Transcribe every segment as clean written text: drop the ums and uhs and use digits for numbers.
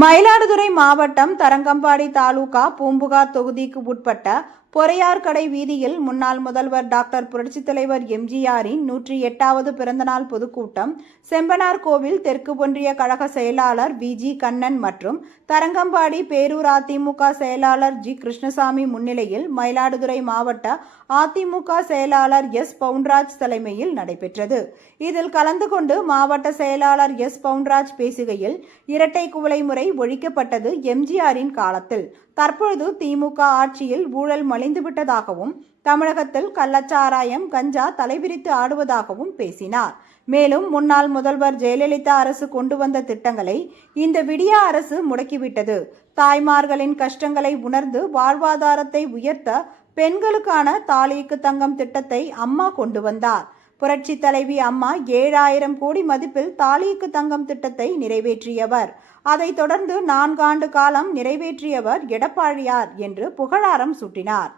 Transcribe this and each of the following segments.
மயிலாடுதுறை மாவட்டம் தரங்கம்பாடி தாலுகா பூம்புகார் தொகுதிக்கு உட்பட்ட பொறையார்கடை வீதியில் முன்னாள் முதல்வர் டாக்டர் புரட்சித் தலைவர் எம்ஜிஆரின் 108வது பிறந்தநாள் பொதுக்கூட்டம் செம்பனார் கோவில் தெற்கு ஒன்றிய கழக செயலாளர் வி.ஜி. கண்ணன் மற்றும் தரங்கம்பாடி பேரூர் அதிமுக செயலாளர் ஜி. கிருஷ்ணசாமி முன்னிலையில் மயிலாடுதுறை மாவட்ட அதிமுக செயலாளர் எஸ். பவுன்ராஜ் தலைமையில் நடைபெற்றது. இதில் கலந்து கொண்டு மாவட்ட செயலாளர் எஸ். பவுன்ராஜ் பேசுகையில், இரட்டை குவளை முறை ஒழிக்கப்பட்டது எம்ஜிஆரின் காலத்தில். தற்பொழுது திமுக ஆட்சியில் ஊழல் மலிந்துவிட்டதாகவும் தமிழகத்தில் கள்ளச்சாராயம் கஞ்சா தலைவிரித்து ஆடுவதாகவும் பேசினார். மேலும் முன்னாள் முதல்வர் ஜெயலலிதா அரசு கொண்டு வந்த திட்டங்களை இந்த விடியா அரசு முடக்கிவிட்டது. தாய்மார்களின் கஷ்டங்களை உணர்ந்து வாழ்வாதாரத்தை உயர்த்த பெண்களுக்கான தாலிக்கு தங்கம் திட்டத்தை அம்மா கொண்டு வந்தார். புரட்சி தலைவி அம்மா 7000 கோடி மதிப்பில் தாலிக்கு தங்கம் திட்டத்தை நிறைவேற்றியவர். அதைத் தொடர்ந்து 4 ஆண்டு காலம் நிறைவேற்றியவர் எடப்பாடியார் என்று புகழாரம் சூட்டினார்.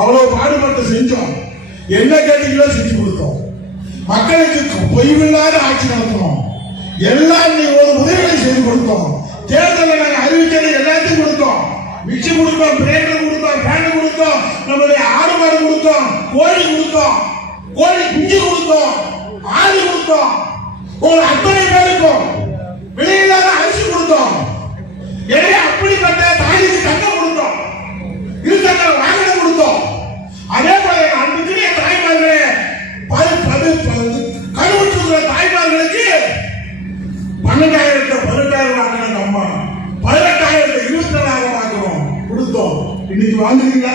அவ்வளவு பாடுபட்டு செஞ்சோம். என்ன கேட்டீங்களோ செஞ்சு கொடுத்தோம். மக்களுக்கு பொய்வில்லாத ஆட்சி நடத்தணும். எல்லாம் ஒரு உதவிகளை செய்து கொடுத்தோம். தேர்தலில் நாங்கள் அறிவிச்சதை எல்லாத்தையும் கொடுத்தோம். மிக்சி கொடுத்தோம், பிரேக்கர் கொடுத்தோம், ஃபேன் கொடுத்தோம், நம்மளுடைய ஆடு மாடு கொடுத்தோம், கோழி கொடுத்தோம், கோழி குஞ்சு கொடுத்தோம், ஆடு கொடுத்தோம். ஒரு அத்தனை பேருக்கும் விலையில்லாத அரிசி கொடுத்தோம். எனவே அப்படிப்பட்ட தாய்க்கு தங்கம் கொடுத்தோம், இருசக்கர வாகனம் கொடுத்தோம். அதே போல அன்புக்குரிய தாய்மார்களே, கருவுற்றுகிற தாய்மார்களுக்கு 12,000 18,000 வாங்கினாங்க அம்மா. 18,000 24,000 வாங்குறோம் கொடுத்தோம். இன்னைக்கு வாங்குறீங்களா?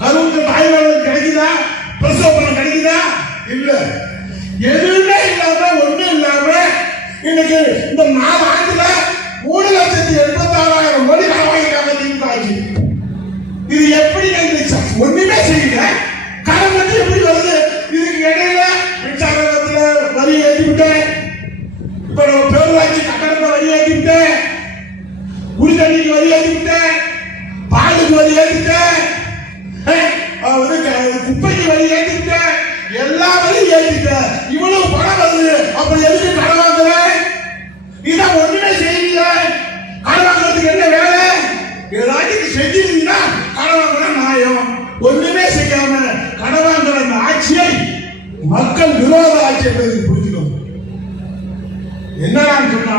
கருவுற்ற தாய்மார்களுக்கு கிடைக்குதா? பிரசவ பணம் கிடைக்குதா? இல்ல. எதுவுமே இல்லாம ஒண்ணும் இல்லாம இன்னைக்கு இந்த 4 ஆண்டுல 3,86,000 கோடி கடன் வாங்கிட்டாங்க திமுக ஆட்சி. இது எப்படி ஒண்ணுமே செய்யல. கடன் வந்து எப்படி வருது? இதுக்கு இடையில மின்சாரத்துல வரி ஏற்றிவிட்டேன், இப்ப நம்ம பேரூராட்சி கட்டணத்தை வரி ஏற்றிவிட்டேன், குடித்தண்ணிக்கு வரி ஏற்றிவிட்டேன், பாலுக்கு வரி ஏற்றிட்டேன், குப்பைக்கு வரி ஏற்றிவிட்டேன், எல்லா வரியும் ஏற்றிட்டேன். இவ்வளவு பணம் வருது, அப்ப எதுக்கு கடன் வாங்குறேன்? இதான் ஒண்ணுமே செய்யல. கடன் வாங்குறதுக்கு என்ன வேலை? ஏதாச்சும் செஞ்சிருந்தீங்கன்னா கடன் வாங்குற நியாயம். ஒண்ணுமே செய்யாம கடன் வாங்குற அந்த ஆட்சியை மக்கள் விரோத ஆட்சி என்பதை புரிஞ்சுக்கணும். என்னன்னு சொன்னா